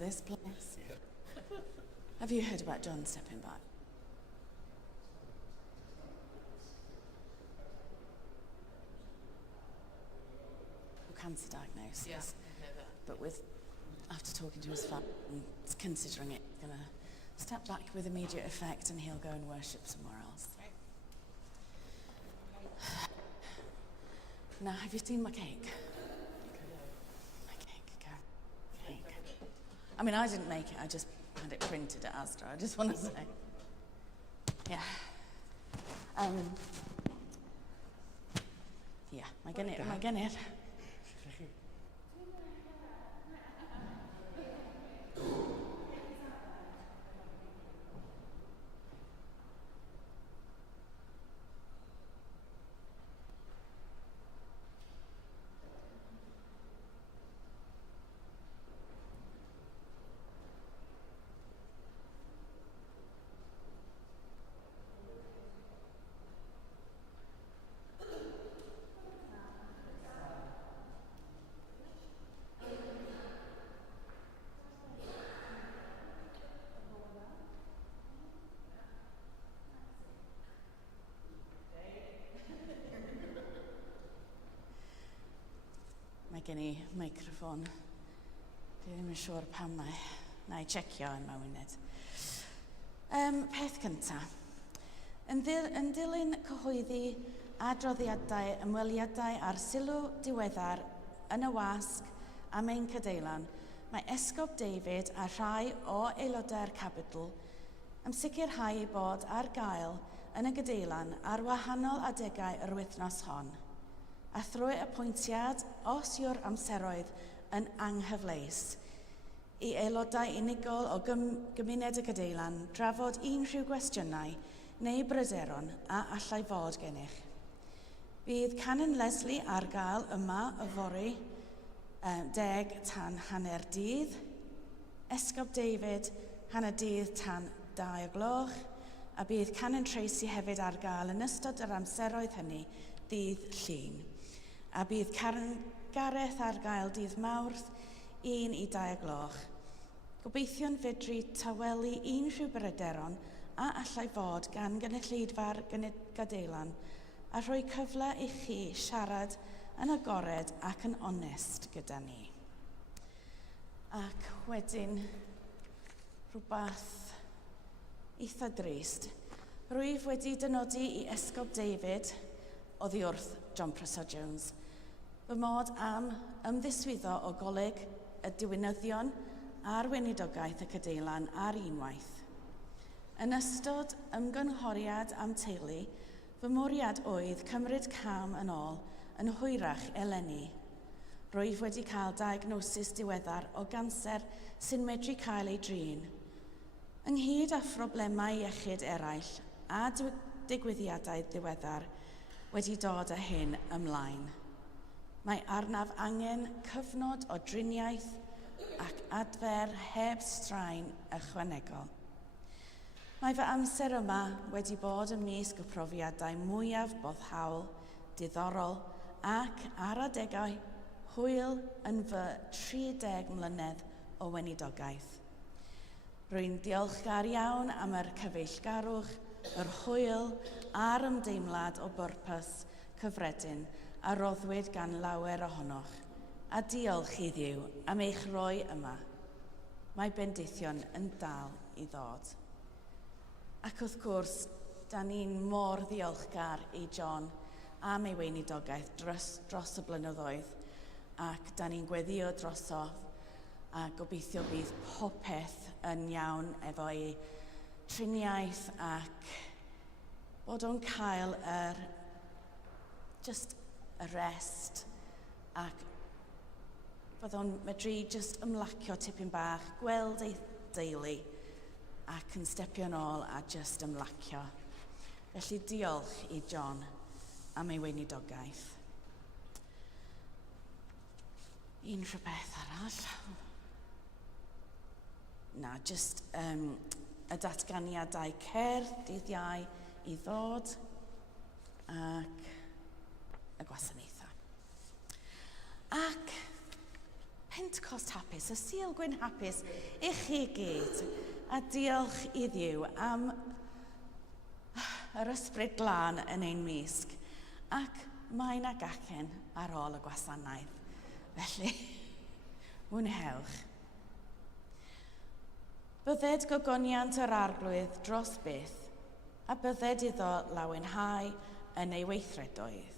this place. Have you heard about John stepping back? Cancer diagnosis. Yeah, I know that. But after talking to his family, he's considering it, going to step back with immediate effect and he'll go and worship somewhere else. Right. Now, have you seen my cake? My cake, go. Cake. I mean, I didn't make it, I just had it printed at Asda, I just want to say. Yeah. Yeah, am I getting it? Mae gen I meicroffon. Dwi ddim yn siŵr pam mae. Na I checio yma wyned. Peth cynta. Yn dilyn cyhoeddi adroddiadau ymweliadau ar sylw diweddar yn y wasg am ein cadeilan, mae Esgob David a rhai o aelodau'r Capitol am sicrhau bod ar gael yn y gadeilan ar wahanol adegau yr wythnos hon, a thrwy apwyntiad os yw'r amseroedd yn anghyfleus i aelodau unigol o gymuned y gadeilan drafod unrhyw gwestiynau neu bryderon a allai fod gennych. Bydd Canon Leslie ar gael yma yfory 10 tan hanner dydd, Esgob David hanner dydd tan 2 o'r gloch, a bydd Canon Tracy hefyd ar gael yn ystod yr amseroedd hynny dydd Llun. A bydd Karen Gareth ar gael dydd Mawrth 1 i 2 o'r gloch. Gobeithio'n fedru tawelu unrhyw bryderon a allai fod gan gynulleidfa'r gadeilan a rhoi cyfle i chi siarad yn agored ac yn onest gyda ni. Ac wedyn rhywbeth eitha drist. Rwyf wedi dynodi i Esgob David oddi wrth John Pryso Jones fy mod am ymddiswyddo o goleg y diwinyddion a'r weinidogaeth y cadeilan ar unwaith. Yn ystod ymgynghoriad am teulu, fy mwriad oedd cymryd cam yn ôl yn hwyrach eleni. Rwyf wedi cael diagnosis diweddar o ganser sy'n medru cael ei drin. Ynghyd â phroblemau iechyd eraill a digwyddiadau diweddar wedi dod â hyn ymlaen. Mae arnaf angen cyfnod o driniaeth ac adfer heb straen ychwanegol. Mae fy amser yma wedi bod ymysg y profiadau mwyaf boddhaol, diddorol ac ar adegau hwyl yn fy 30 mlynedd o weinidogaeth. Rwy'n diolchgar iawn am yr cyfeillgarwch, yr hwyl a'r ymdeimlad o bwrpas cyfredin a roddwyd gan lawer ohonoch, a diolch i Dduw am eich roi yma. Mae bendithion yn dal i ddod. Ac wrth gwrs, da ni'n mor ddiolchgar i John am ei weinidogaeth dros y blynyddoedd, ac da ni'n gweddio droso a gobeithio bydd popeth yn iawn efo ei triniaeth ac bod o'n cael just y rest ac bod o'n medru just ymlacio tipyn bach, gweld ei deulu ac yn stepio yn ôl a just ymlacio. Felly diolch i John am ei weinidogaeth. Unrhyw beth arall? Na, just y datganiadau cerdd, dydd Iau i ddod ac y gwasanaethau. Ac Pentecost hapus, y Sulgwyn hapus i chi gyd. A diolch i Dduw am yr ysbryd glân yn ein misg. Ac mae'n ag acen ar ôl y gwasanaeth. Felly, mwynhewch. Bydded gogoniant yr arglwydd dros byth, a bydded iddo lawenhau yn ei weithredoedd.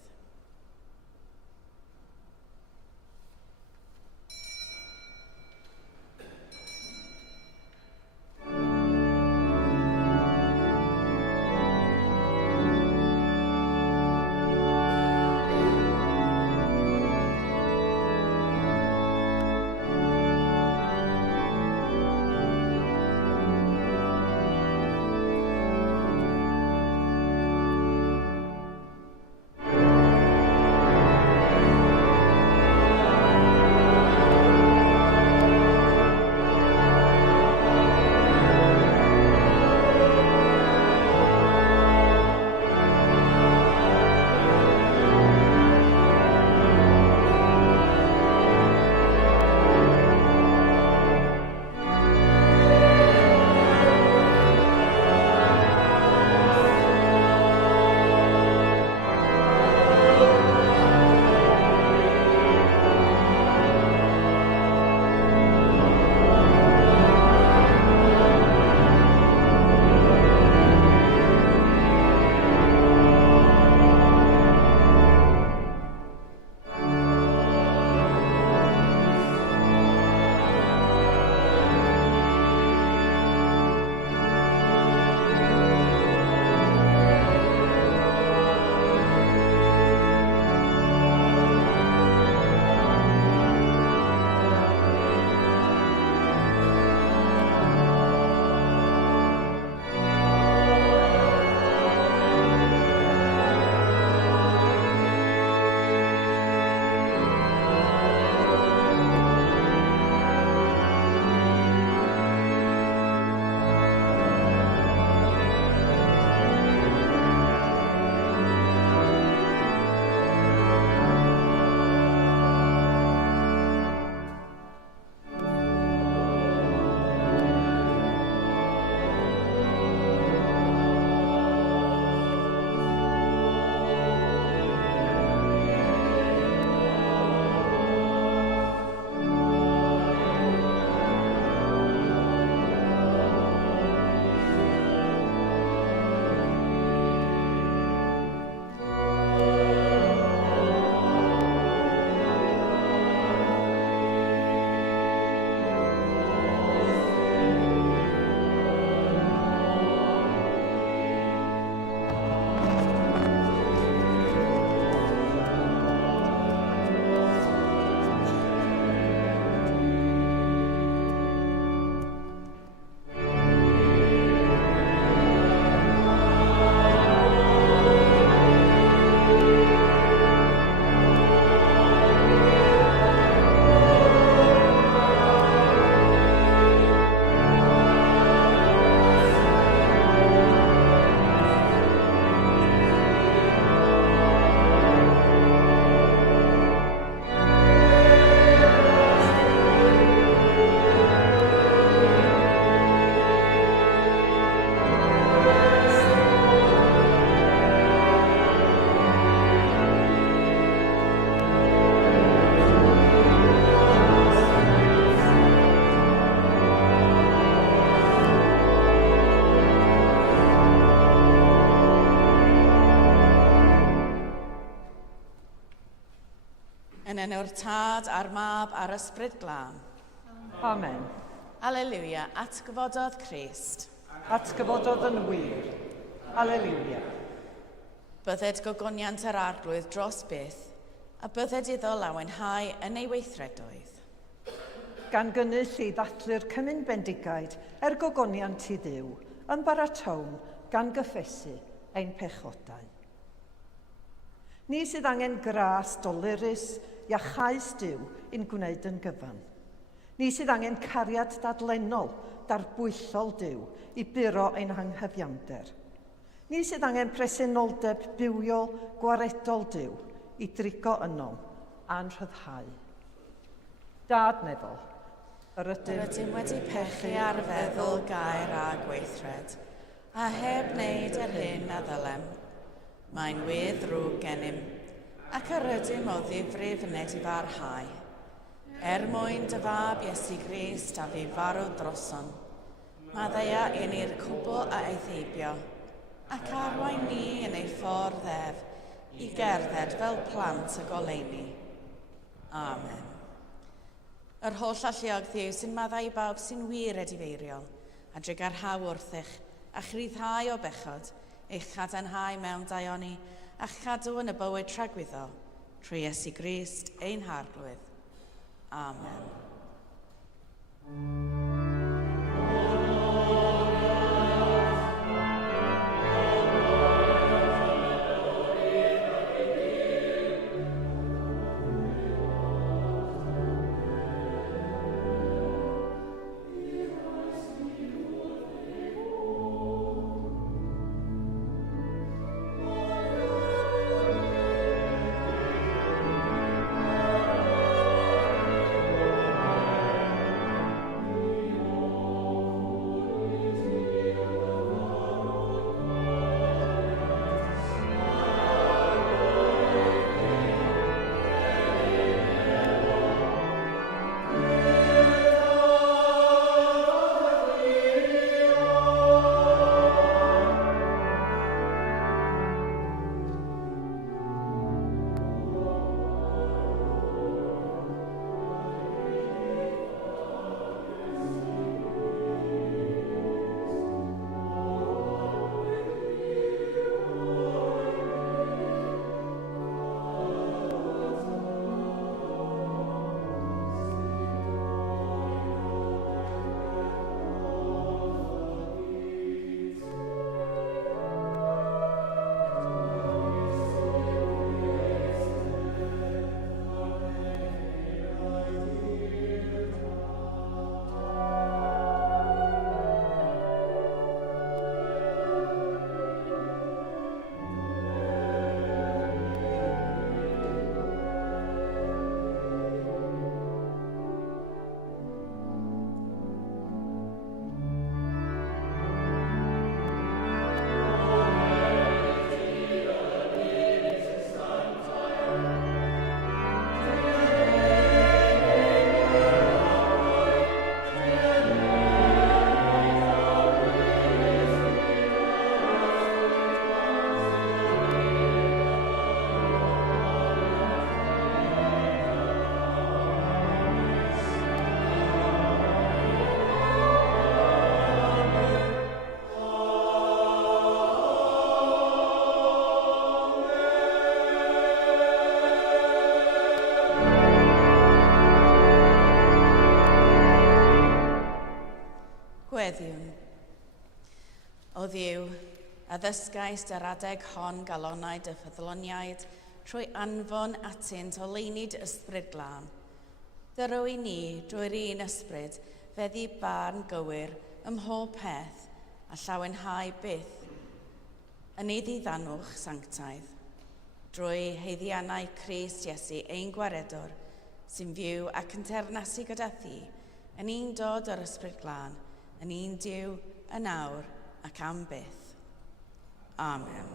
Yn enw'r Tad a'r Mab a'r Ysbryd Glân. Amen. Alleluia, atgyfododd Crist. Atgyfododd yn wir. Alleluia. Bydded gogoniant yr arglwydd dros byth, a bydded iddo lawenhau yn ei weithredoedd. Gan gynnys i ddathlu'r Cymun Bendigaid gogoniant i Dduw, yn baratown gan gyffesu ein pechodau. Ni sydd angen gras dolurus, iachais Duw i'n gwneud yn gyfan. Ni sydd angen cariad dadlennol, darbwyllol Duw i buro ein anghyfiawnder. Ni sydd angen presenoldeb bywiol, gwaredol Duw i drigo yno a'n rhyddhau. Dad meddwl. Yr Rydym wedi pechu ar feddwl gair a gweithred, a heb wneud yr hyn a ddylem. Mae'n wedd drwg gennym, ac yr ydym o ddifrif wneud i farhau. Mwyn dy fab Iesu Grist a fi farw droson, Maddeia yn i'r cwbl a eithebio, ac arwain ni yn ei ffordd ef i gerdded fel plant y goleuni. Amen. Yr holl alluog Dduw sy'n maddau i bawb sy'n wir edifeiriol, a drygar haw wrthych, a chryddhau o bechod, eich chadarnhau mewn daioni, a'ch cadw yn y bywyd tragwyddo, trwy Iesu Grist ein harglwydd. Amen. Gweddiwn. O Dduw, addysgais yr adeg hon galonau dy ffyddloniaid trwy anfon atynt o leinid ysbryd glân. Dyrw i ni, drwy'r un ysbryd, feddi barn gywir ym mhob peth a llawenhau byth yn ei ddiddanwch sanctaidd. Drwy heiddiannau Crist Iesu ein gwaredwr, sy'n fyw ac yn ternasu gyda thi, yn un dod o'r ysbryd glân, yn un Duw, yn awr ac am byth. Amen.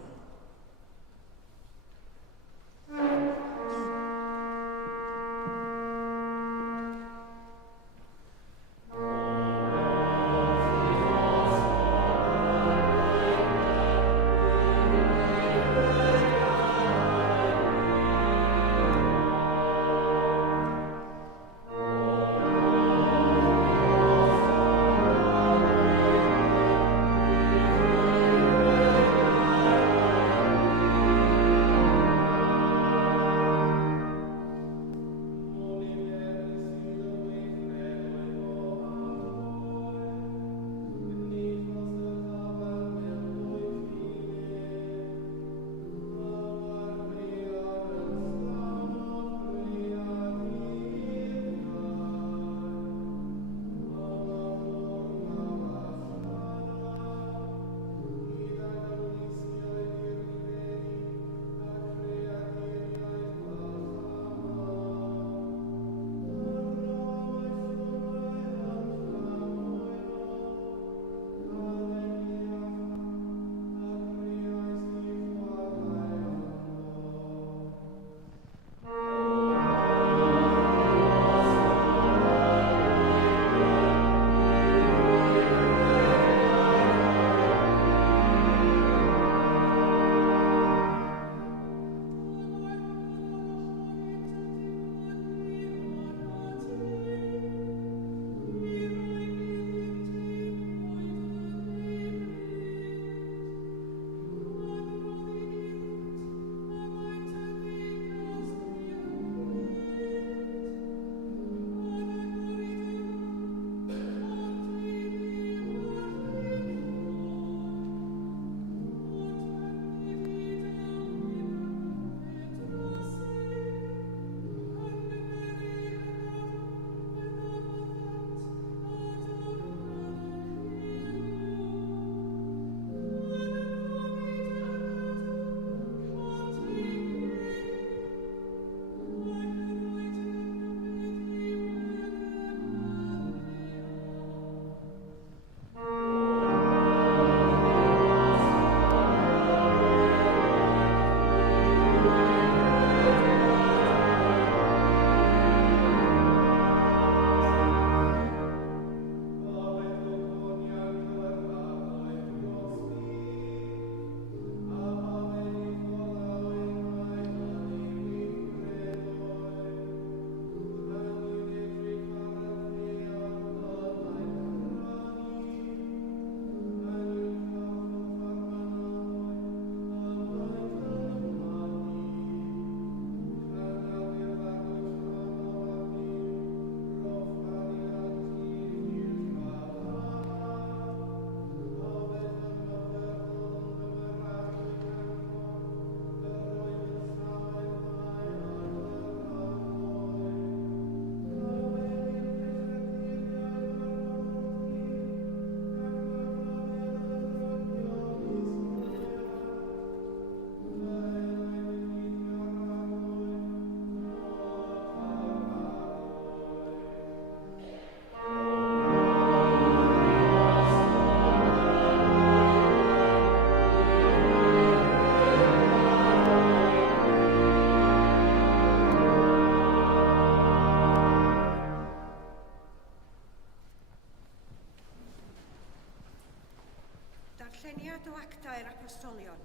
Darlleniad o Actau'r Apostolion.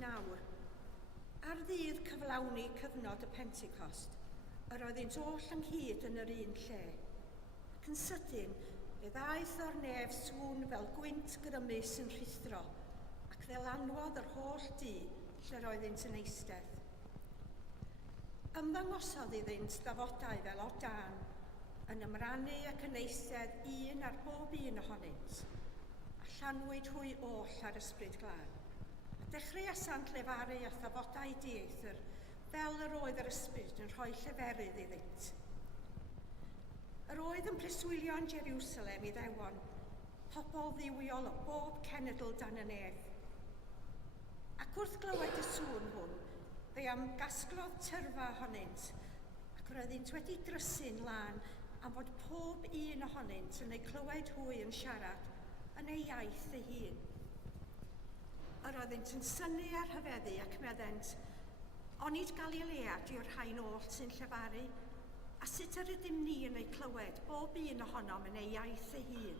Nawr, ar ddydd cyflawni cyfnod y Pentecost, yr oeddynt oll ynghyd yn yr un lle. Ac yn sydyn, fe ddaeth o'r nef sŵn fel gwynt grymus yn rhithro, ac ddelanwodd yr holl dŷ lle roeddynt yn eistedd. Ymddangosodd iddynt ddafodau fel o dan, yn ymrannu ac yn eistedd un ar bob un ohonynt, a llanwyd hwy oll ar ysbryd glân. A dechreuasant lefaru a thafodau dieithr fel yr oedd yr ysbryd yn rhoi lleferydd iddynt. Yr oedd yn preswylio yn Jerusalem i ddewon, pobl ddiwiol o bob cenedl dan y nef. Ac wrth glywed y sŵn hwn, fe am gasglodd tyrfa ohonynt, ac roeddynt wedi drysu'n lan am fod pob un ohonynt yn ei clywed hwy yn siarad yn ei iaith ei hun. Yr oeddynt yn synnu ar hyfeddu ac meddent, onid Galilea di'r rhain oll sy'n llefaru, a sut yr ydym ni yn ei clywed bob un ohonom yn ei iaith ei hun,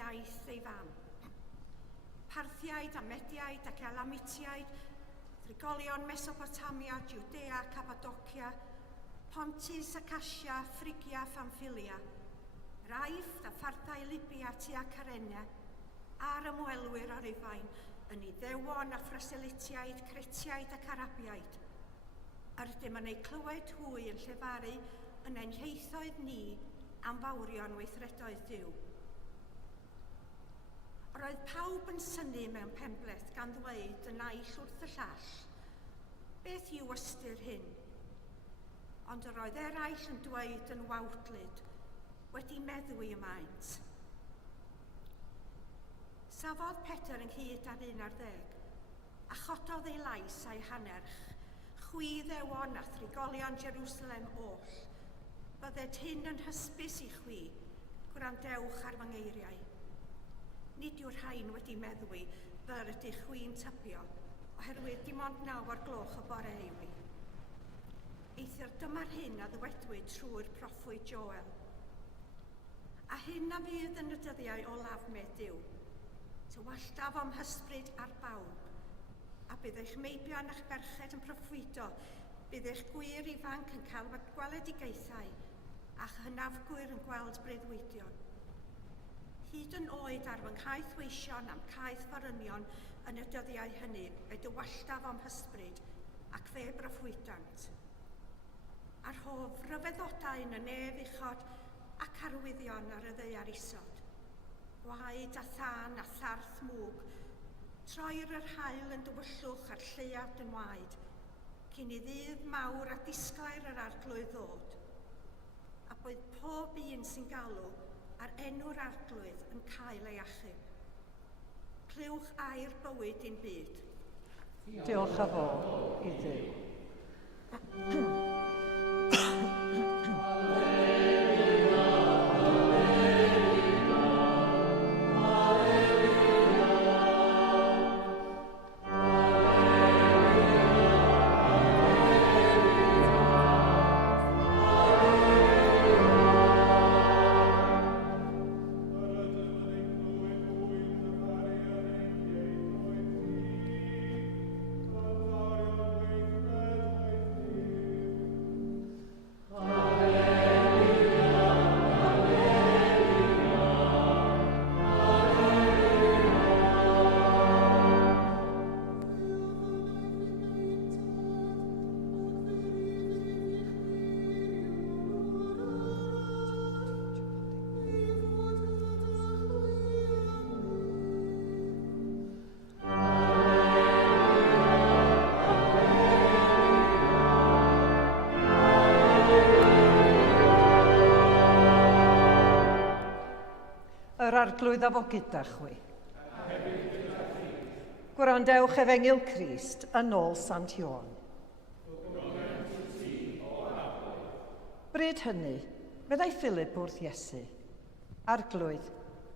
iaith ei fam. Parthiaid a Mediaid ac Elamitiaid, Thrigolion Mesopotamia, Judea, Cappadocia, Pontus, Acacia, Phrygia, Phamphylia, Raif a Pharthau, Libia tua Carenia, a'r ymwelwyr o Rufain, yn Iddewon a Phraselitiaid, Cretiaid ac Arabiaid. Yr ydym yn ei clywed hwy yn llefaru yn ein heithoedd ni am fawrion weithredoedd Duw. Roedd pawb yn synnu mewn penbleth gan ddweud yn aill wrth y llall, beth yw ystyr hyn? Ond yr oedd eraill yn dweud yn wawdlyd, wedi meddwi ymaint. Safodd Peter ynghyd ar 11, a chododd ei lais a'i hanerch, chwi ddewon a thrigolion Jerusalem oll, bydded hyn yn hysbys i chwi, gwrandewch ar fy ngeiriau. Nid yw'r rhain wedi meddwi fel ydych chwi'n tybio, oherwydd dim ond 9 o'r gloch y bore yw hi. Eithir dyma'r hyn a ddwedwyd trwy'r proffwyd Joel. A hyn a fydd yn y dyddiau o lafmed Duw, tywalltaf o'm hysbryd ar bawb, a bydd eich meibion a'ch berched yn proffwydo, bydd eich gwir ifanc yn cael gweledigaethau, a'ch hynafgwyr yn gweld breuddwydion. Hyd yn oed ar fy nghaeth weision am caeth farynion yn y dyddiau hynny, fe dywalltaf o'm hysbryd ac fe broffwydant. Ar hof ryfeddodau yn y nef uchod ac arwyddion ar y ddeiar isod. Gwaed a thân a tharth mwg, troir yr haul yn dywyllwch a'r lleiad yn waed, cyn i ddydd mawr a disglair yr arglwydd ddod. A boedd pob un sy'n galw ar enw'r arglwydd yn cael ei achub. Clywch air bywyd i'n byd. Diolch a fawr i Dduw. Yr arglwydd a fo gyda chwi. Gwrandewch Efengil Crist yn ôl Sant Ioan. Bryd hynny, meddai Philip wrth Iesu. Arglwydd,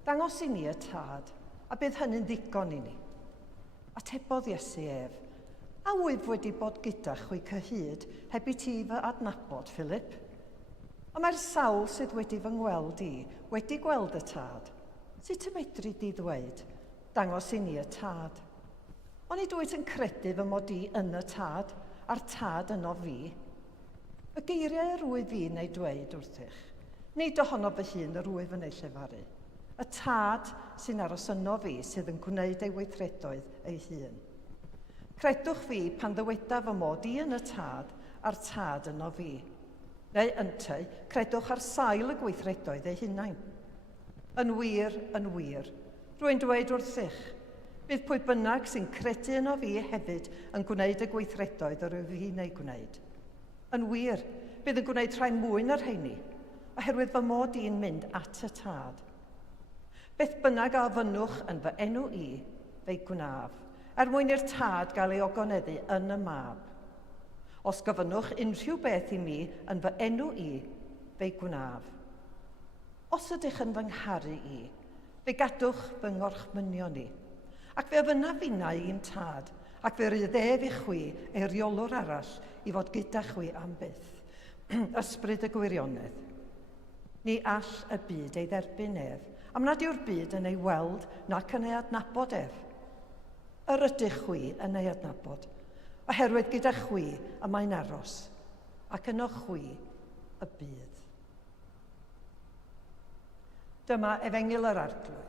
dangos i ni y tad, a bydd hynny'n ddigon i ni. Atebodd Iesu ef, a wyf wedi bod gyda chwi cyhyd heb i ti fy adnabod, Philip. A mae'r sawl sydd wedi fy ngweld i wedi gweld y tad. Sut y medru di ddweud, dangos i ni y tad. Ond nid wyt yn credu fy mod i yn y tad, a'r tad yno fi. Y geiriau yr wyf fi'n ei dweud wrthych. Nid ohono fy hun yr wyf yn ei llefaru. Y tad sy'n aros yno fi sydd yn gwneud ei weithredoedd ei hun. Credwch fi pan ddyweda fy mod i yn y tad a'r tad yno fi. Neu yntau, credwch ar sail y gweithredoedd ei hunain. Yn wir, rwy'n dweud wrthych, bydd pwy bynnag sy'n credu yno fi hefyd yn gwneud y gweithredoedd yr yw fi'n ei gwneud. Yn wir, bydd yn gwneud rhai mwy na'r rheini, oherwydd fy mod i'n mynd at y tad. Beth bynnag a fynnwch yn fy enw i, fe'i gwnaf, mwyn i'r tad gael ei ogoneddu yn y mab. Os gofynnwch unrhyw beth i mi yn fy enw i, fe'i gwnaf. Os ydych yn fy ngharu i, fe gadwch fy ngorchmynion i, ac fe yfyna finnau i'n tad, ac fe rydd ef i chwi ei reolwr arall i fod gyda chwi am byth. Ysbryd y gwirionedd. Ni all y byd ei dderbyn ef, am nad yw'r byd yn ei weld nac yn ei adnabod ef. Yr ydych chwi yn ei adnabod, oherwydd gyda chwi y mae'n aros, ac yno chwi y bydd. Dyma efengil yr arglwydd.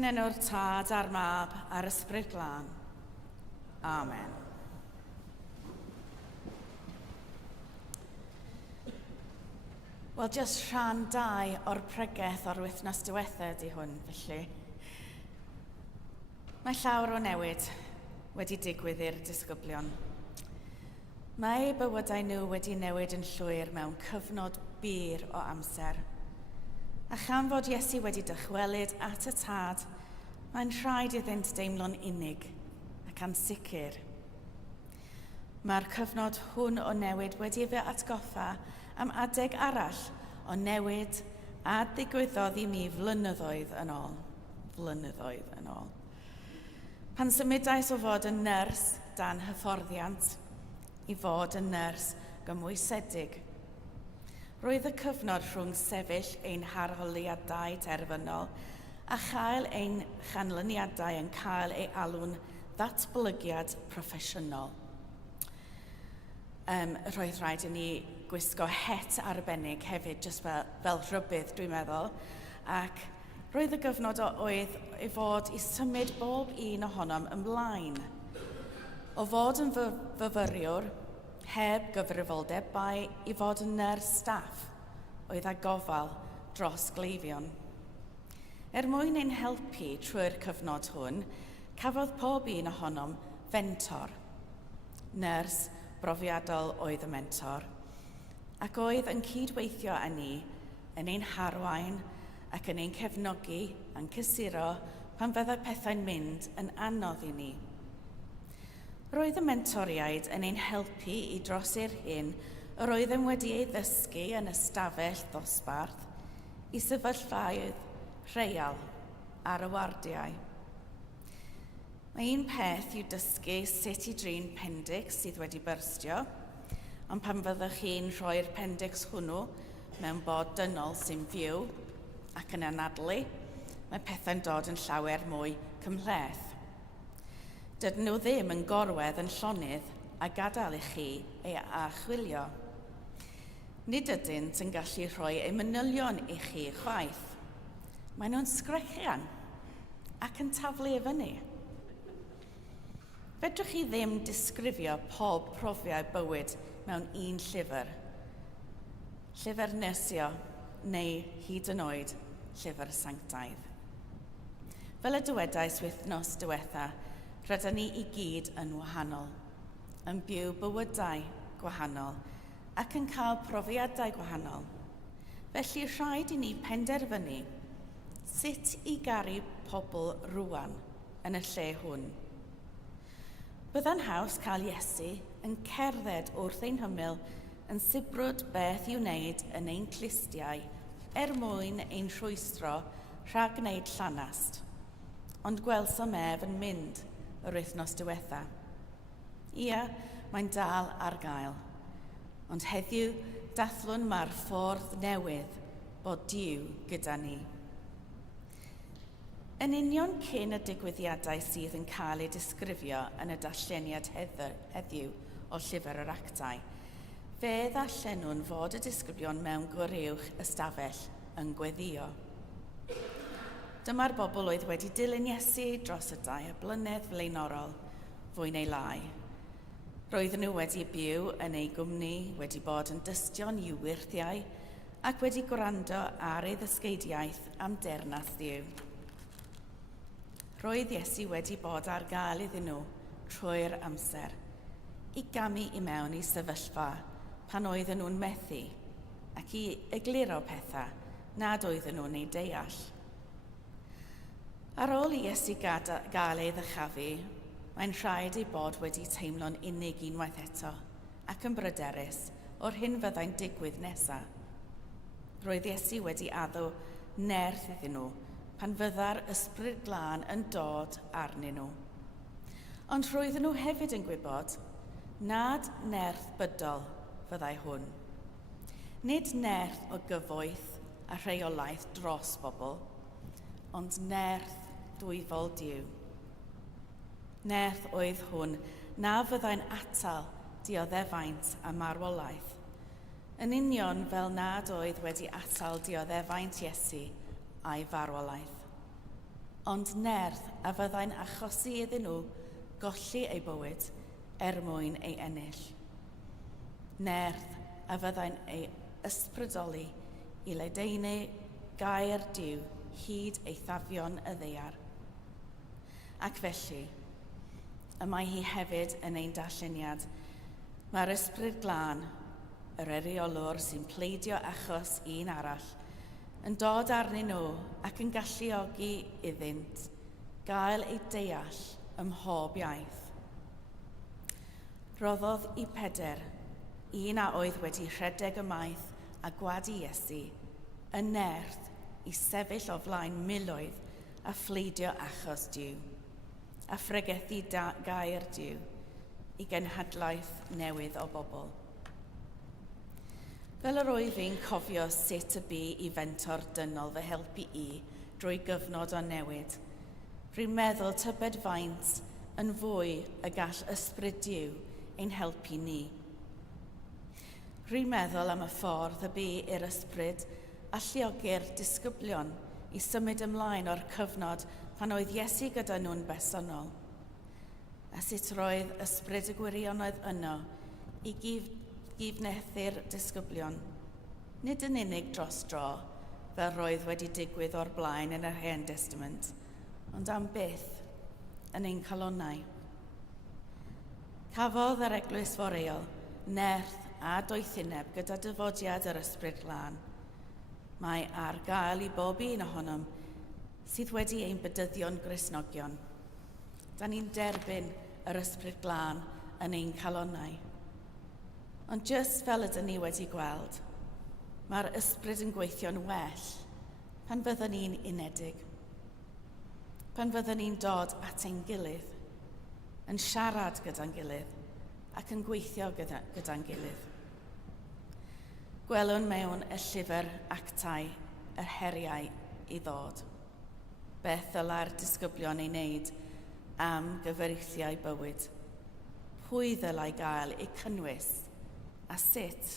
Yn enw'r tad a'r mab a'r ysbryd glân. Amen. Wel, jyst rhan 2 o'r pregeth o'r wythnos diwethaf ydy hwn, felly. Mae llawer o newid wedi digwydd i'r disgyblion. Mae bywydau nhw wedi newid yn llwyr mewn cyfnod byr o amser. A chan fod Iesu wedi dychwelyd at y tad, mae'n rhaid iddynt deimlo'n unig ac ansicr. Mae'r cyfnod hwn o newid wedi fe atgoffa am adeg arall o newid a ddigwyddodd i mi flynyddoedd yn ôl. Pan symudais o fod yn nyrs dan hyfforddiant i fod yn nyrs gymwysedig. Roedd y cyfnod rhwng sefyll ein harholiadau terfynol a chael ein chanlyniadau yn cael ei alw'n ddatblygiad proffesiynol. Roedd rhaid i ni gwisgo het arbennig hefyd, jyst fel rhybydd, dwi'n meddwl, ac roedd y gyfnod oedd ei fod i symud bob un ohonom ymlaen. O fod yn fyfyriwr, heb gyfrifoldebau i fod yn nyrs staff oedd â gofal dros gleifion. Mwyn ein helpu trwy'r cyfnod hwn, cafodd pob un ohonom fentor. Nyrs brofiadol oedd y mentor, ac oedd yn cydweithio â ni yn ein harwain ac yn ein cefnogi a'n cysuro pan fyddai pethau'n mynd yn anodd i ni. Roedd y mentoriaid yn ein helpu i drosi'r hyn yr oeddem wedi ei ddysgu yn ystafell ddosbarth i sefyllfaoedd rheal ar y wardiau. Mae un peth yw dysgu sut i drin pendix sydd wedi byrstio, ond pan fyddwch chi'n rhoi'r pendix hwnnw mewn bod dynol sy'n fyw ac yn anadlu, mae pethau'n dod yn llawer mwy cymhleth. Dydyn nhw ddim yn gorwedd yn llonydd a gadael i chi ei achwilio. Nid ydynt yn gallu rhoi eu manylion i chi chwaith. Maen nhw'n sgrechian ac yn taflu i fyny. Fedrwch chi ddim disgrifio pob profiau bywyd mewn un llyfr. Llyfr nesio neu hyd yn oed llyfr sanctaidd. Fel y dywedais wythnos diwetha, rydyn ni i gyd yn wahanol, yn byw bywydau gwahanol, ac yn cael profiadau gwahanol. Felly rhaid i ni penderfynu sut i garu pobl rwan yn y lle hwn. Bydda'n haws cael Iesu yn cerdded wrth ein hymyl yn sibrwd beth i'w wneud yn ein clistiau mwyn ein rhwystro rhag wneud llanast, ond gwelsom ef yn mynd yr wythnos diwetha. Ia, mae'n dal ar gael, ond heddiw dathlwn mae'r ffordd newydd bod Duw gyda ni. Yn union cyn y digwyddiadau sydd yn cael eu disgrifio yn y darlleniad heddiw o llyfr yr actau, fe ddallen nhw'n fod y disgyblion mewn gwrywch ystafell yn gweddio. Dyma'r bobl oedd wedi dilyn Iesu dros y 2 blynedd flaenorol, fwy neu lai. Roedden nhw wedi byw yn ei gwmni, wedi bod yn dystion i'w wirthiau ac wedi gwrando ar ei ddysgeidiaeth am dernas Dduw. Roedd Iesu wedi bod ar gael iddyn nhw trwy'r amser i gamu i mewn i sefyllfa pan oedden nhw'n methu ac i egluro pethau nad oedden nhw'n ei deall. Ar ôl i Iesu gael ei ddychafu, mae'n rhaid ei bod wedi teimlo'n unig unwaith eto ac yn bryderus o'r hyn fyddai'n digwydd nesaf. Roedd Iesu wedi addo nerth iddyn nhw pan fydda'r ysbryd glân yn dod arnyn nhw. Ond roedden nhw hefyd yn gwybod nad nerth bydol fyddai hwn. Nid nerth o gyfoeth a rheolaeth dros bobl, ond nerth dwyfol Duw. Nerth oedd hwn na fyddai'n atal dioddefaint a marwolaeth, yn union fel nad oedd wedi atal dioddefaint Iesu a'i farwolaeth. Ond nerth a fyddai'n achosi iddyn nhw golli ei bywyd mwyn ei ennill. Nerth a fyddai'n ei ysbrydoli i ledeinu gair Duw hyd eithafion y ddeiar. Ac felly, y mae hi hefyd yn ein darlleniad, mae'r ysbryd glân, yr eriolwr sy'n pleidio achos un arall, yn dod arnyn nhw ac yn galluogi iddynt gael ei deall ym mhob iaith. Roddodd i Peder, un a oedd wedi rhedeg ymaith a gwadu Iesu, yn nerth i sefyll o flaen miloedd a phleidio achos Duw, a phregethu gair Duw i genhadlaeth newydd o bobl. Fel yr oedd fi'n cofio sut y bu i fentor dynol fy helpu i drwy gyfnod o newid, rwy'n meddwl tybed faint yn fwy y gall ysbryd Duw ein helpu ni. Rwy'n meddwl am y ffordd y bu i'r ysbryd a lliogi'r disgyblion i symud ymlaen o'r cyfnod pan oedd Iesu gyda nhw'n bersonol, a sut roedd ysbryd y gwirionedd yno i gifnethu'r disgyblion, nid yn unig dros dro, fel roedd wedi digwydd o'r blaen yn yr Hen Testament, ond am byth yn ein calonnau. Cafodd yr Eglwys Foreol nerth a doethineb gyda dyfodiad yr ysbryd glân. Mae ar gael i bob un ohonom sydd wedi ein bedyddio'n Gristnogion. Da ni'n derbyn yr ysbryd glân yn ein calonnau. Ond jyst fel ydyn ni wedi gweld, mae'r ysbryd yn gweithio'n well pan fyddwn ni'n unedig. Pan fyddwn ni'n dod at ein gilydd, yn siarad gyda'n gilydd ac yn gweithio gyda'n gilydd. Gwelwn mewn y llyfr actau yr heriau i ddod. Beth ddyla'r disgyblion ei wneud am gyfreithiau bywyd. Pwy ddylai gael eu cynnwys a sut?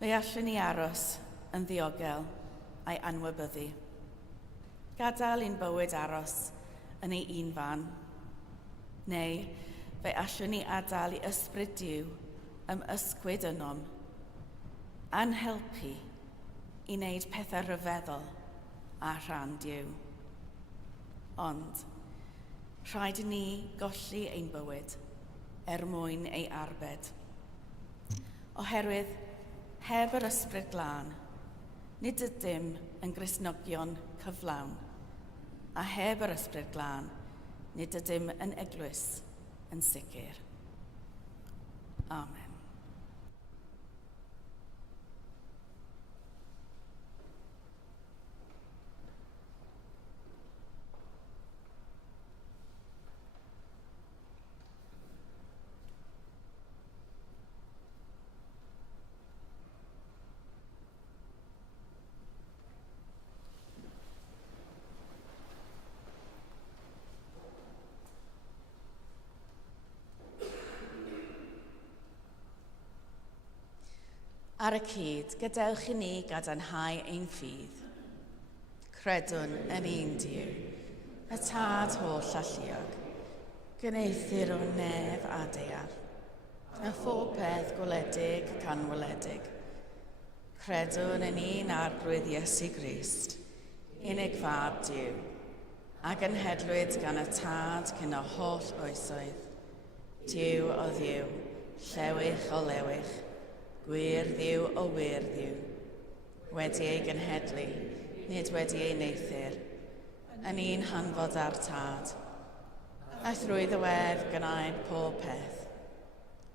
Fe allwn ni aros yn ddiogel a'i anwybyddu. Gadael ein bywyd aros yn ei un fan. Neu fe allwn ni adael i ysbryd Duw ysgwyd ynom a'n helpu i wneud pethau rhyfeddol a rhan Duw. Ond rhaid i ni golli ein bywyd mwyn ei arbed. oherwydd heb yr ysbryd glân, nid ydym yn Gristnogion cyflawn, a heb yr ysbryd glân, nid ydym yn eglwys yn sicr. Amen. Ar y cyd, gadewch i ni gadarnhau ein ffydd. Credwn yn un Duw, y Tad holl a lluog, gneithir o nef a deall, y phob peth gwledig ac anweledig. Credwn yn un arglwydd Iesu Grist, unig fab Duw, a gynhedlwyd gan y Tad cyn o holl oesoedd, Duw o Dduw, llewych o lewych, gwir Dduw o wir Dduw, wedi ei gynhedlu, nid wedi ei neithir, yn un hanfod ar Tad, a thrwy ddywedd gwnaed pob peth,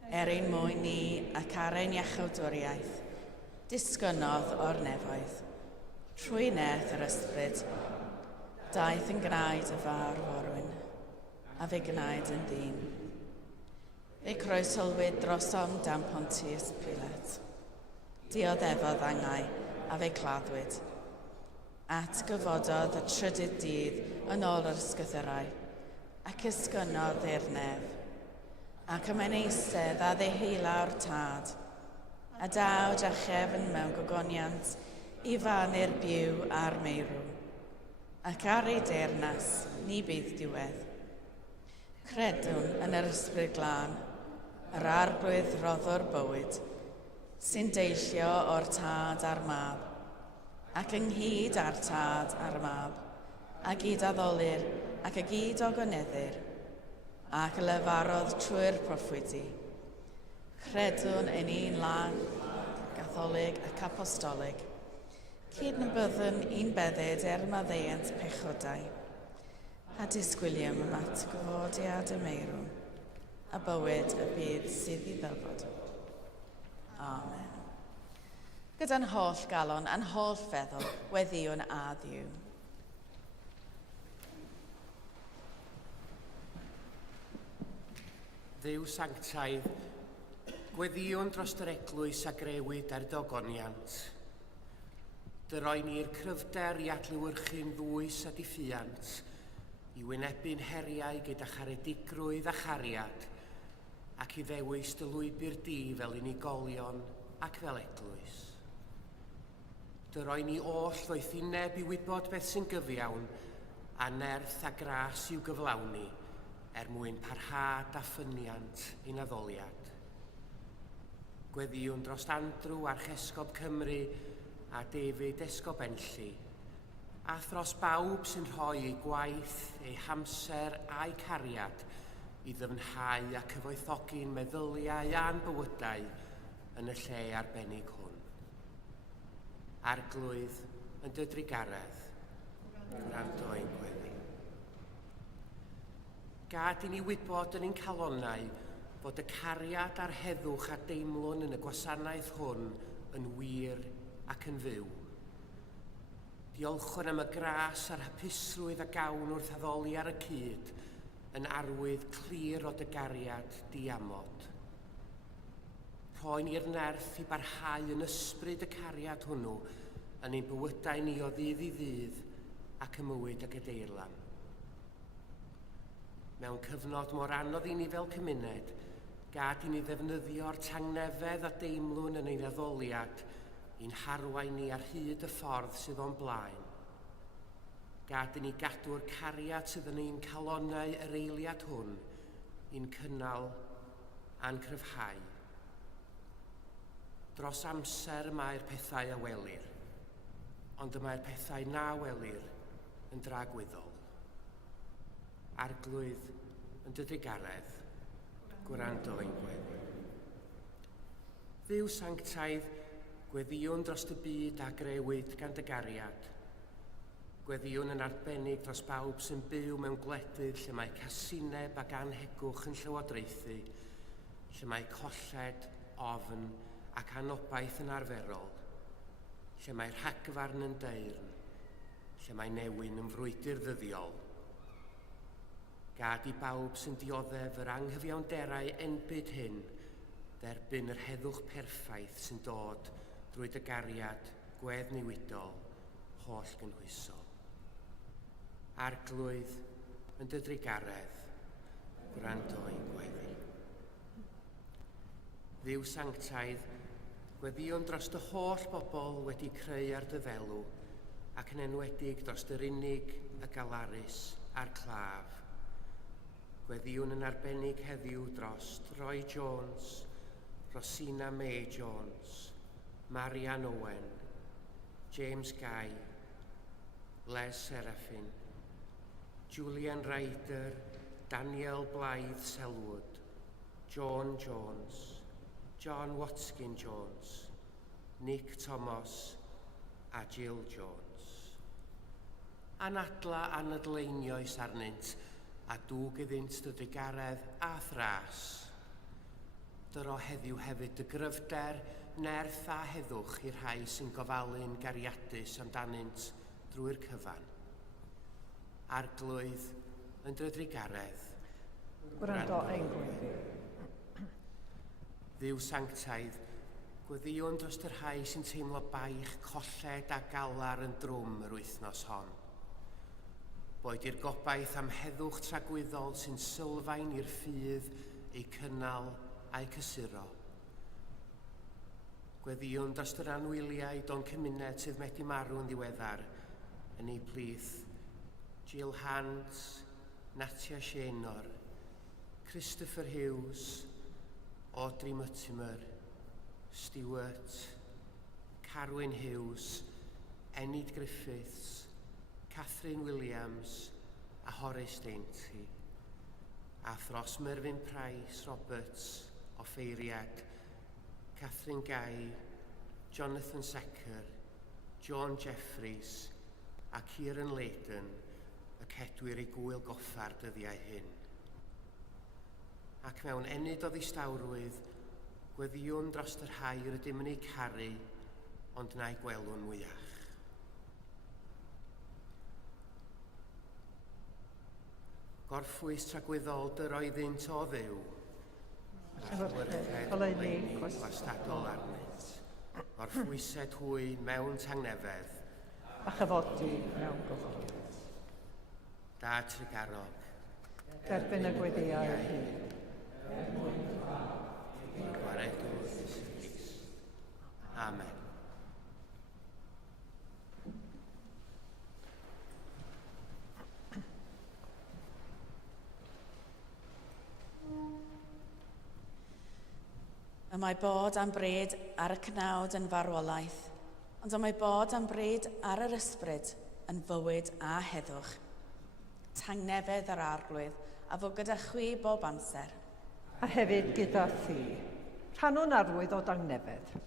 ein mwyn ni ac ar ein iachawdwriaeth, disgynnodd o'r nefoedd, trwy neth yr ysbryd, daeth yn gwneud y fawr forwyn, a fe gwneud yn ddyn. Fe croesholwyd drosom dan Pontius Pilat. Dioddefodd angau a fe claddwyd. At gyfododd y trydydd dydd yn ôl yr ysgythyrau, ac ysgynnodd i'r nef, ac yma'n eistedd a ddeheilaw'r Tad, a daw drachefn mewn gogoniant i fanu'r byw a'r meirw, ac ar ei deyrnas ni bydd diwedd. Credwn yn yr ysbryd glân, yr arglwydd roddwr bywyd, sy'n deillio o'r Tad a'r Mab, ac ynghyd â'r Tad a'r Mab, a gyd addolir ac y gyd o gyneddir, ac y lefarodd trwy'r proffwydi. Credwn yn un lan, Gatholig ac Apostolig, cydnabyddwn un beddyd maddeuant pechodau, a disgwylium at gyfodiad y meirw, a bywyd y byd sydd i ddyfod. Amen. Gyda'n holl galon a'n holl feddwl, weddiwn a Dduw. Dduw sanctaidd, gweddiwn dros yr eglwys a grewyd ar dogoniant. Dy roi ni'r cryfder i adlewyrchu'n ddwys a diffiant, i wynebu'n heriau gyda charedigrwydd a chariad, ac i ddewis dy lwybr di fel unigolion ac fel eglwys. Dy roi ni oll ddoethineb i wybod beth sy'n gyfiawn, a nerth a gras i'w gyflawni, mwyn parhad a ffyniant ein addoliad. Gweddiwn dros Andrew Archesgob Cymru a David Esgob Enlli, a thros bawb sy'n rhoi eu gwaith, eu hamser a'i cariad i ddyfnhau a cyfoethogi'n meddyliau a'n bywydau yn y lle arbennig hwn. Arglwydd yn dy drigaredd, gwrando ein gweddi. Gad i ni wybod yn ein calonnau fod y cariad a'r heddwch a deimlwn yn y gwasanaeth hwn yn wir ac yn fyw. Diolchwn am y gras a'r hapusrwydd a gawn wrth addoli ar y cyd, yn arwydd clir o dy gariad diamod. Rhoi ni'r nerth i barhau yn ysbryd y cariad hwnnw yn ein bywydau ni o ddydd i ddydd ac y mywyd y gadeirlan. Mewn cyfnod mor anodd i ni fel cymuned, gad i ni ddefnyddio'r tangnefedd a deimlwn yn ein addoliad i'n harwain ni ar hyd y ffordd sydd o'n blaen. Gad i ni gadw'r cariad sydd yn ein calonnau yr eiliad hwn i'n cynnal a'n cryfhau. Dros amser mae'r pethau a welir, ond y mae'r pethau na welir yn dragwyddol. Arglwydd yn dy drigaredd, gwrando ein gweddi. Dduw sanctaidd, gweddiwn dros y byd a grewyd gan dy gariad. Gweddiwn yn arbennig dros bawb sy'n byw mewn gwledydd lle mae casineb ac anhegwch yn llywodraethu, lle mae colled, ofn ac anobaith yn arferol, lle mae rhagfarn yn deyrn, lle mae newyn yn frwydr ddyddiol. Gad i bawb sy'n dioddef yr anghyfiawnderau enbyd hyn, derbyn yr heddwch perffaith sy'n dod drwy dy gariad gweddnewidol holl gynhwysol. Arglwydd yn dy drigaredd, gwrando i'n gweddi. Dduw sanctaidd, gweddiwn dros dy holl bobl wedi creu ar dy ddelw, ac yn enwedig dros yr unig, y galarus a'r claf. Gweddiwn yn arbennig heddiw dros Roy Jones, Rosina May Jones, Marian Owen, James Guy, Les Serafin, Julian Ryder, Daniel Blythe Selwood, John Jones, John Watkin Jones, Nick Thomas a Jill Jones. Anadla anadleinioes arnynt a dŵg iddynt dy drigaredd a thras. Dyro heddiw hefyd dy gryfder, nerth a heddwch i'r rhai sy'n gofalu'n gariadus amdanynt drwy'r cyfan. Arglwydd yn dy drigaredd, Gwrando ein gweddi. Dduw sanctaidd, gweddiwn dros yr rhai sy'n teimlo baich, colled a galar yn drwm yr wythnos hon. Boed i'r gobaith am heddwch tragwyddol sy'n sylfaen i'r ffydd, eu cynnal a'i cysuro. Gweddiwn dros yr anwyliau o'n cymuned sydd wedi marw yn ddiweddar, yn ei plith Jill Hans, Natia Shenor, Christopher Hughes, Audrey Mutimer, Stuart, Carwyn Hughes, Enid Griffiths, Catherine Williams a Horace Dainty. A thros Merfyn Price Roberts o Ffeiriad, Catherine Guy, Jonathan Secker, John Jeffries a Kieran Leighton, y cedwyr ei gwyl goffa'r dyddiau hyn. Ac mewn enid o ddistawrwydd, gweddiwn dros yr rhai rydym yn ei caru, ond na'i gwelwn mwyach. Gorffwys tragwyddol dy roeddynt o ddew, Goleuni gwastadol arnynt, gorffwysed hwy mewn tangnefedd, a chyfodi mewn gofod. da trigarog, Derbyn y gweddiau hyn. gwaredwr Ysgrys. Amen. Y mae bod am bryd ar y cnawd yn farwolaeth, ond y mae bod am bryd ar yr ysbryd yn fywyd a heddwch. Tangnefedd yr arglwydd a fod gyda chwi bob amser. A hefyd gyda thi. Rhannwn arwydd o dangnefedd.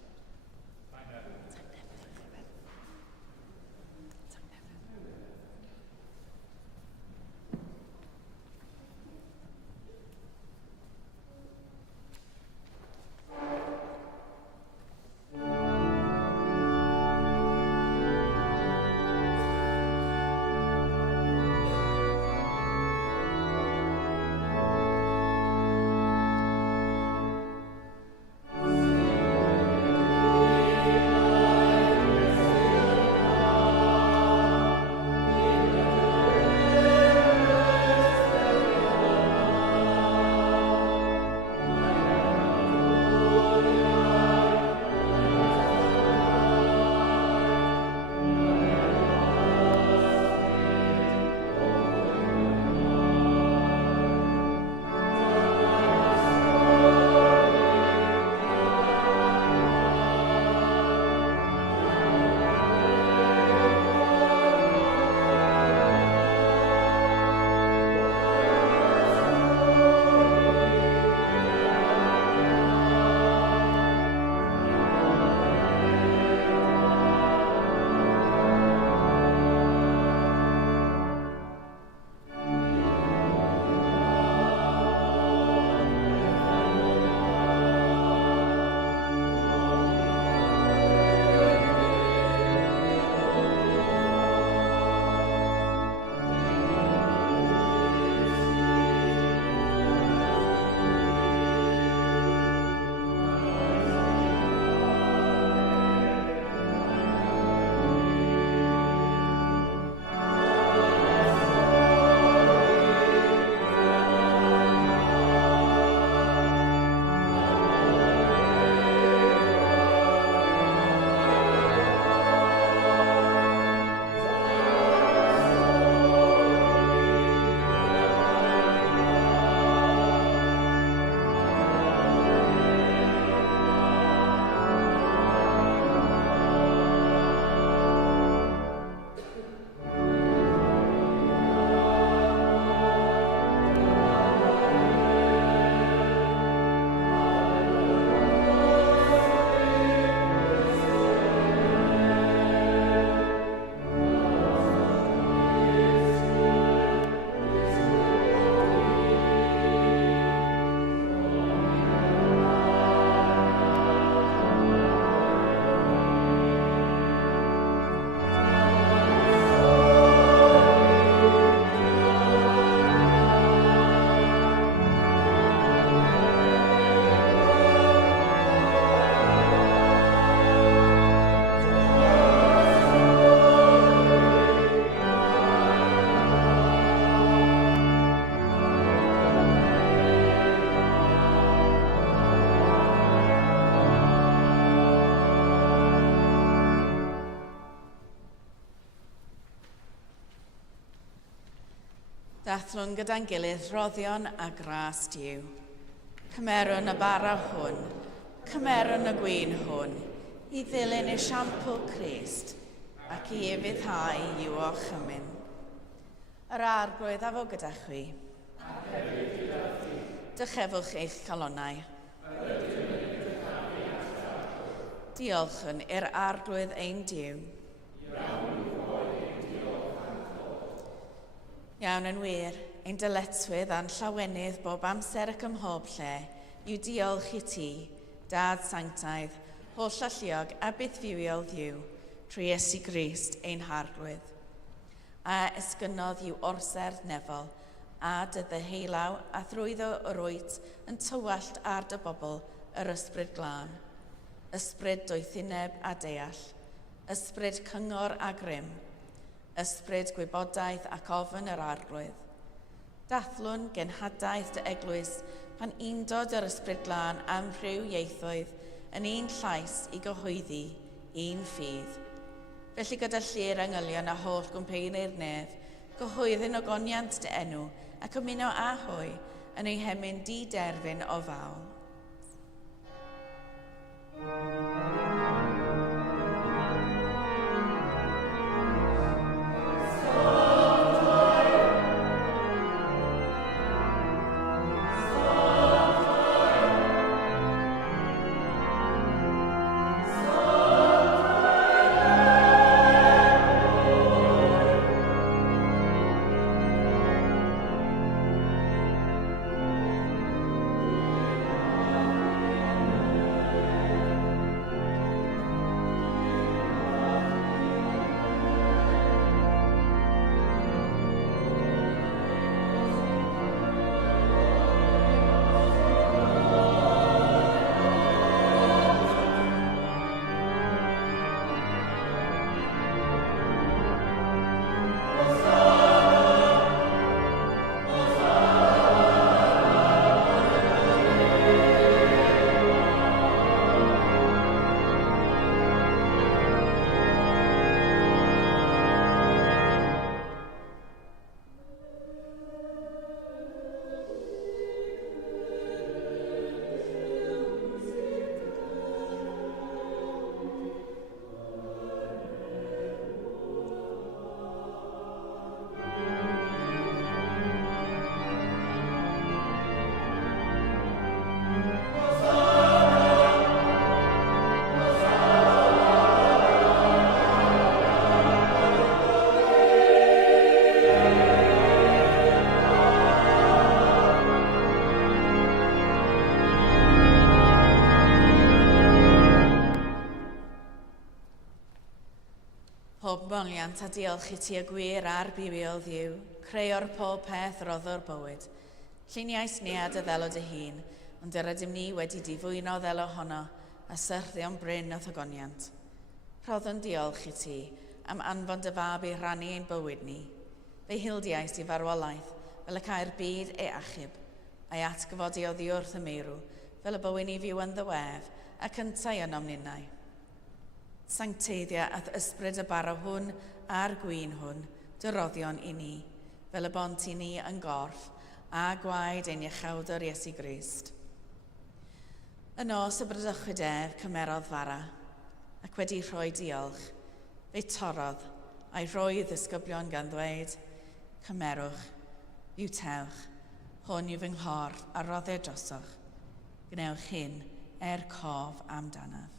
Dathlwn gyda'n gilydd roddion a gras diw. Cymerwn y bara hwn, cymerwn y gwyn hwn, i ddilyn y siampl Crist, ac i efuddhau i'w o chymyn. Yr arglwydd afo gyda chwi. Dychefwch eich calonnau. Diolch i'r arglwydd ein diw. Iawn yn wir, ein dyletswydd a'n llawenydd bob amser ac ym mhob lle yw diolch i ti, Dad Sanctaidd, holl alluog a bythfiwiol ddiw, trwy Iesu Grist ein harglwydd. A esgynodd yw orsedd nefol, a dy ddeheilaw a thrwyddo yr wyt yn tywallt ar dy bobl yr ysbryd glân, ysbryd doethineb a deall, ysbryd cyngor a grym, ysbryd gwybodaeth ac ofyn yr arglwydd. Dathlwn genhadaeth dy eglwys pan undod yr ysbryd glân am rhyw ieithoedd yn un llais i gyhoeddi un ffydd. Felly gyda llir angylion a holl gwmpeinyr nef, gyhoeddyn ogoniant dy enw ac ymuno a hwy yn ei hemyn di-derfyn o fawl. Pob moliant a diolch i ti y gwir a'r biwiol ddiw, creo'r pob peth roddo'r bywyd. Lluniais ni a dy ddelo dy hun, ond yr ydym ni wedi difwyno ddelo honno a syrthio'n bryn o thogoniant. Rhoddwn diolch i ti am anfon dy fab i rannu ein bywyd ni. Fe hildiais i farwolaeth fel y cae'r byd ei achub, a'i atgyfodi oddi wrth y meirw fel y bywyd ni fyw yn ddywef ac yntau yn omninnau. Sancteiddia ath ysbryd y bara hwn a'r gwyn hwn, dyroddion i ni, fel y bont i ni yn gorff, a gwaed ein iechawdwr Iesu Grist. Yn os y bryddychwyd ef cymerodd fara, ac wedi rhoi diolch, fe torodd, a'i rhoi ddisgyblion gan ddweud, cymerwch, biwtewch, hwn yw fy nghorff a roddau drosoch, gnewch hyn cof amdanaf.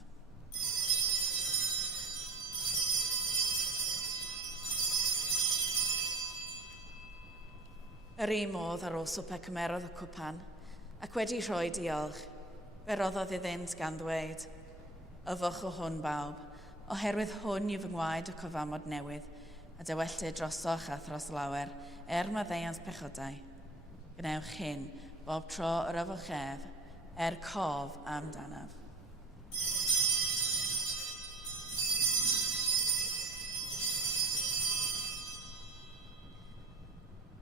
Yr un modd ar ôl swper cymerodd y cwpan, ac wedi rhoi diolch, fe roddodd iddynt gan ddweud, yfwch o hwn bawb, oherwydd hwn yw fy ngwaed y cyfamod newydd, a dywellte drosoch a thros lawer, maddeuant pechodau. Gnewch hyn, bob tro yr yfwch ef, cof amdanaf.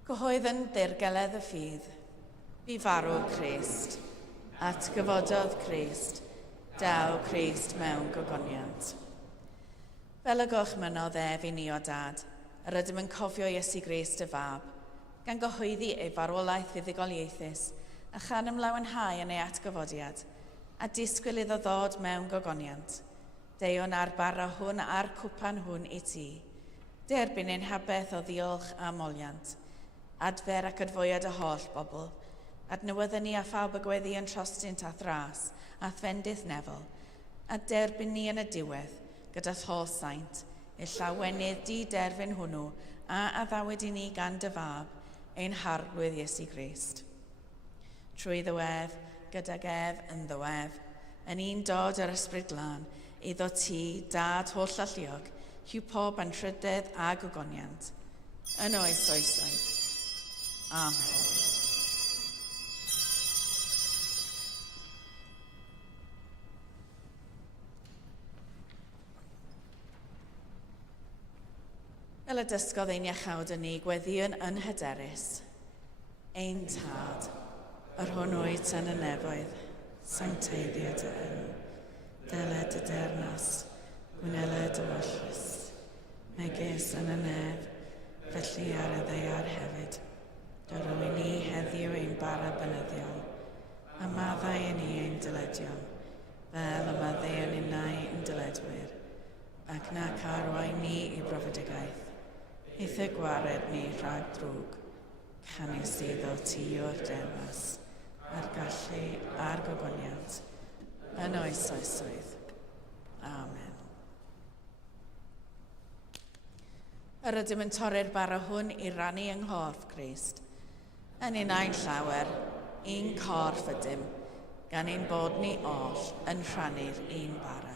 Cyhoedd yn ddirgeledd y ffydd, bu farw Crist, atgyfododd Crist, daw Crist mewn gogoniant. Fel y goch mynodd ef i ni o dad, yr ydym yn cofio Iesu Grist y fab, gan gyhoeddi ei farwolaeth fuddugoliaethus a chan ymlawenhau yn ei atgyfodiad, a disgwyl iddo ddod mewn gogoniant. Deion ar bara hwn a'r cwpan hwn i ti. Derbyn ein habeth o ddiolch a moliant. Adfer ac adfwyad y holl bobl. Adnewydden ni a phawb y gweddi yn trostynt a thras, a thfendydd nefel. A derbyn ni yn y diwedd, gyda thol saint, y llawenydd di-derfyn hwnnw, a addawyd i ni gan dy fab, ein harglwydd Iesu Grist. Trwy ddiwedd, gydag ef yn ddiwedd, yn un dod yr ysbryd glân, iddo ti, dad holl alluog, hiw pob anrhydedd a gogoniant. Yn oes oesoedd. Amen. Fel y dysgodd ein iachawd yn ni gweddion yn hyderus. Ein tad, yr hwn oed yn y nefoedd, sancteiddiad y enw, deled y dernas, gwyneled y wellus, megis yn y nef, felly ar y ddeiar hefyd. Dyrw i ni heddiw ein bara bynyddion, a maddau i ni ein dyledion, fel y maddau yn unau yn dyledwyr, ac nac arwain ni i brofedigaeth. Eith y gwared ni rhag drwg, canys iddo ti o'r dermas, a'r gallu a'r gogoniant, yn oes oesoedd. Amen. Yr ydym yn torri'r bara hwn i rannu yng nghorff Crist. Yn un ein llawer, un corff ydym, gan ein bod ni oll yn rhannu'r un bara.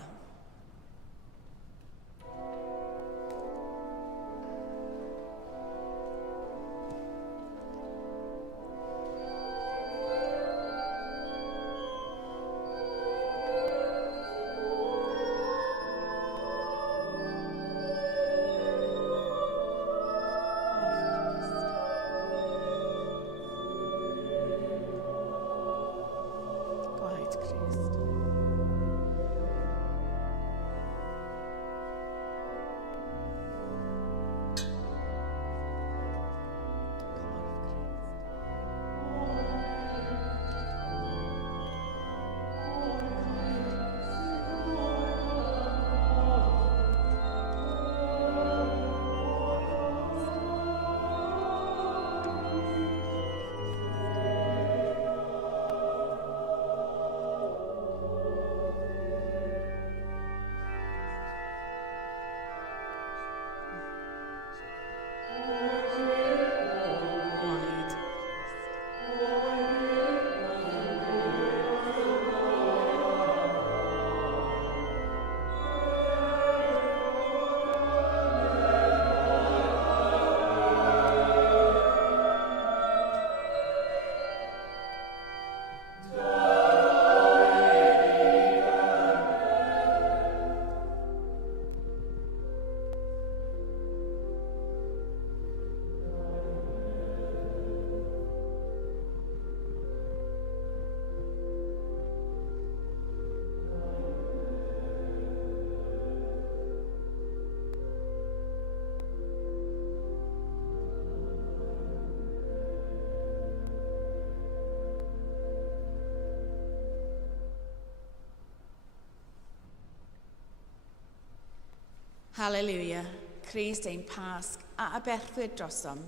Halleluia, Crist ein pasg a aberthwyd drosom.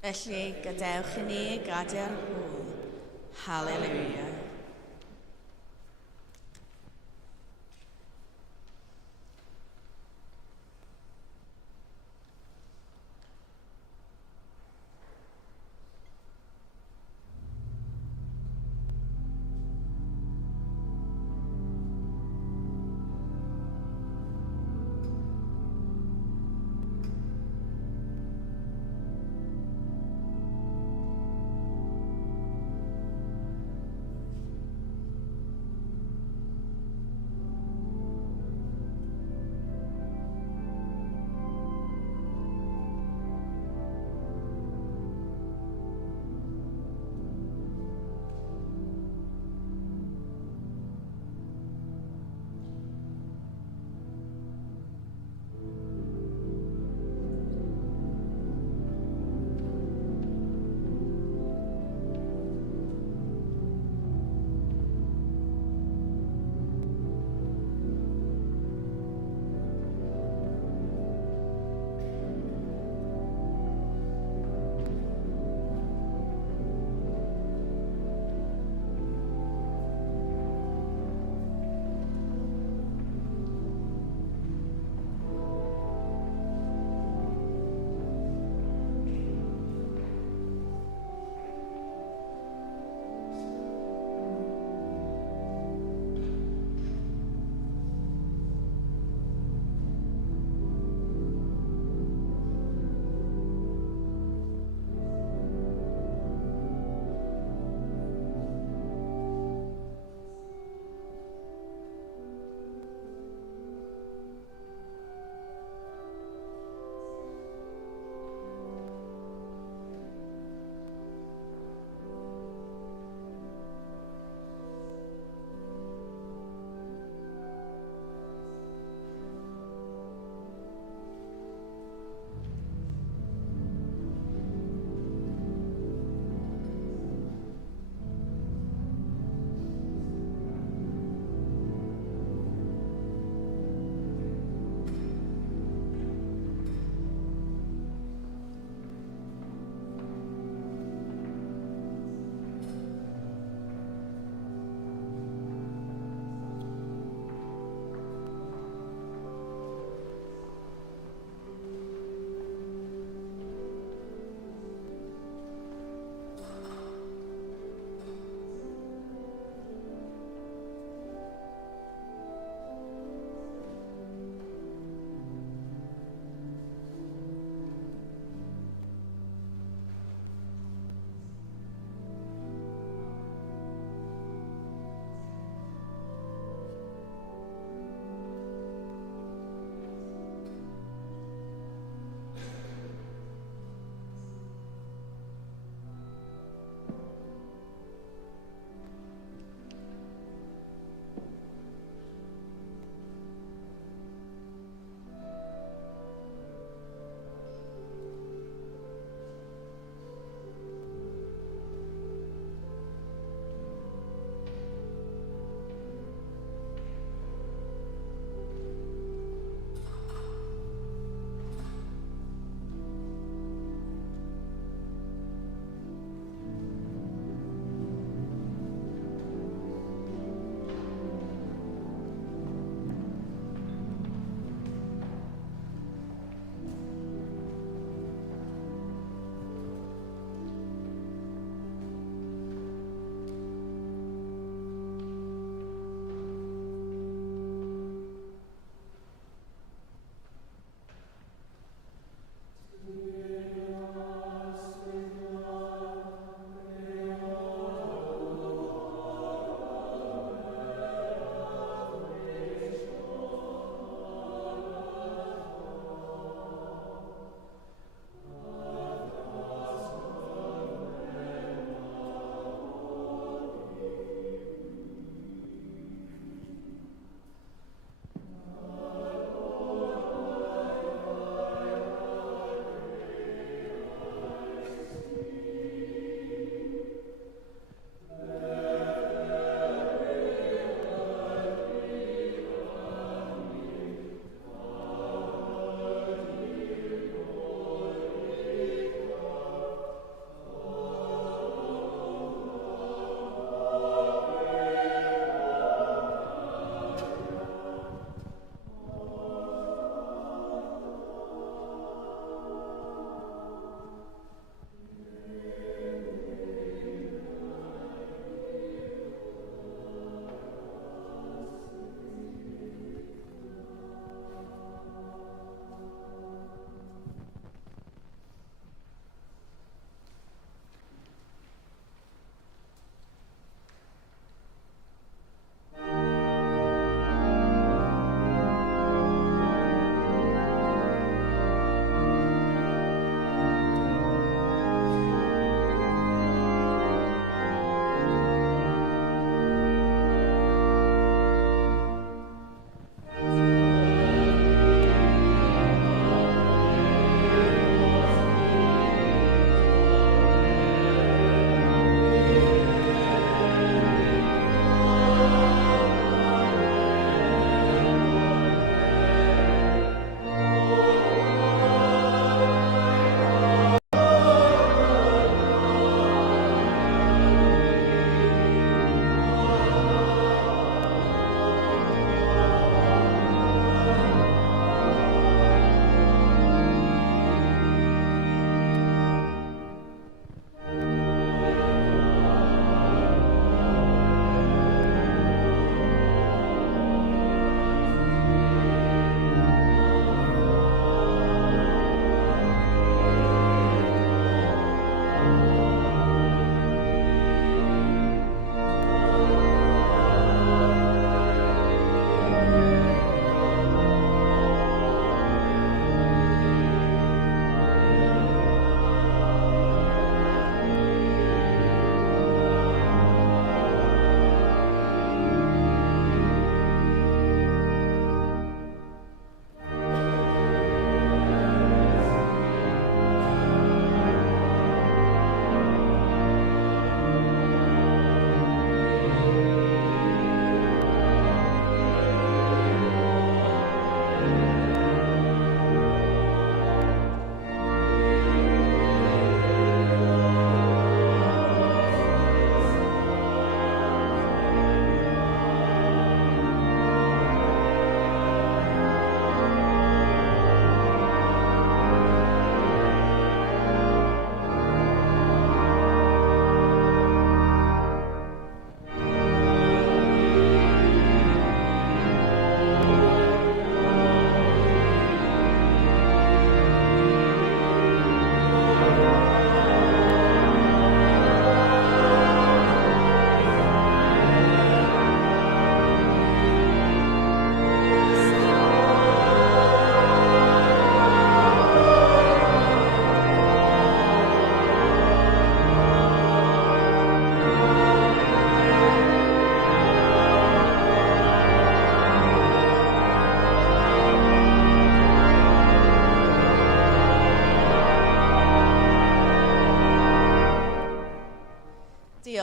Felly gadewch i ni gadael hwyl. Halleluia.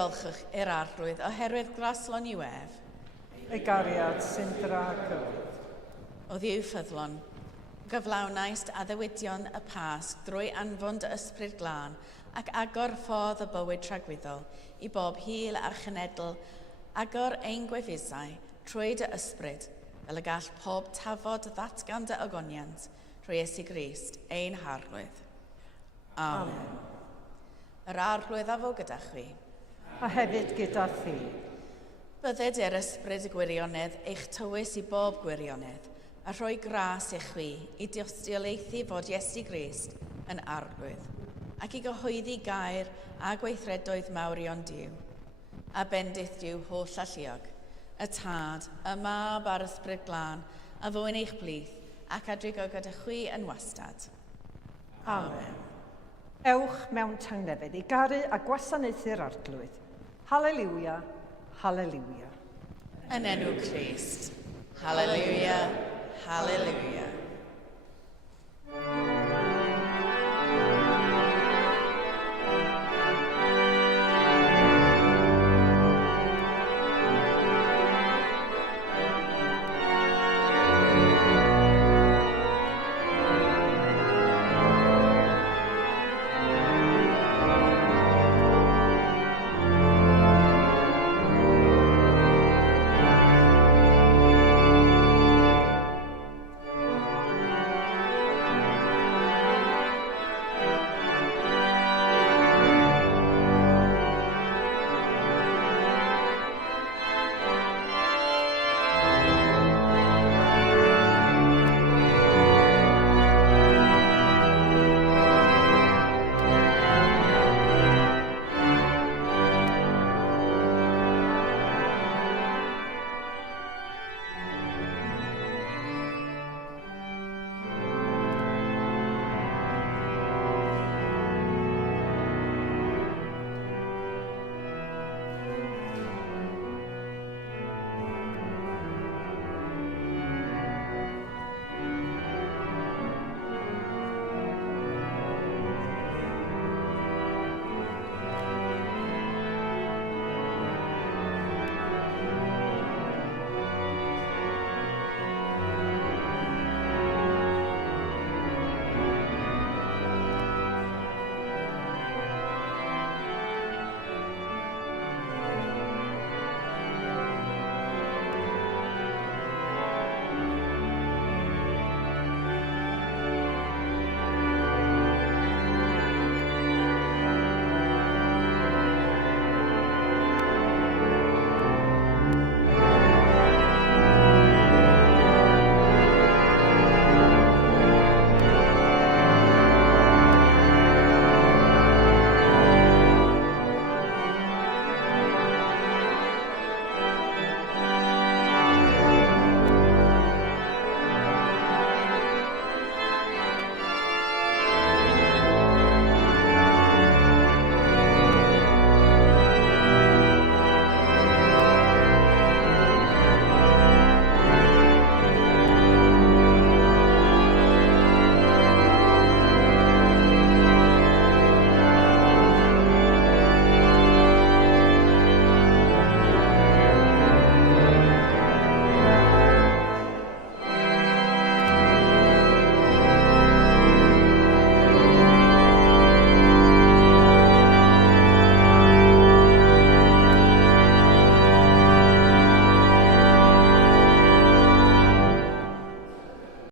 diolch i'r arglwydd oherwydd graslon i wef. Ei gariad sy'n dra cywydd. O ddiw ffyddlon, gyflawnaist a ddewidion y Pasg drwy anfon dy ysbryd glân ac agor ffordd y bywyd tragwyddol i bob hil a chynedl, agor ein gwefusau trwy dy ysbryd, fel y gall pob tafod ddatgan dy ogoniant trwy Iesu Grist, ein harglwydd. Amen. Yr arglwydd a fo gyda chwi. A hefyd gyda thi. Bydded i'r ysbryd y gwirionedd eich tywys i bob gwirionedd, a rhoi gras i chwi i diostiolaethu fod Iesu Grist yn arglwydd, ac i gyhoeddi gair a gweithredoedd mawrion Duw, a bendith Duw holl alluog, y tad, y mab a'r ysbryd glân, a fo yn eich blith, ac adrigo gyda chwi yn wastad. Amen. Ewch mewn tangnefedd i garu a gwasanaethu'r arglwydd. Halleluia, halleluia. Yn enw Crist. Halleluia, halleluia.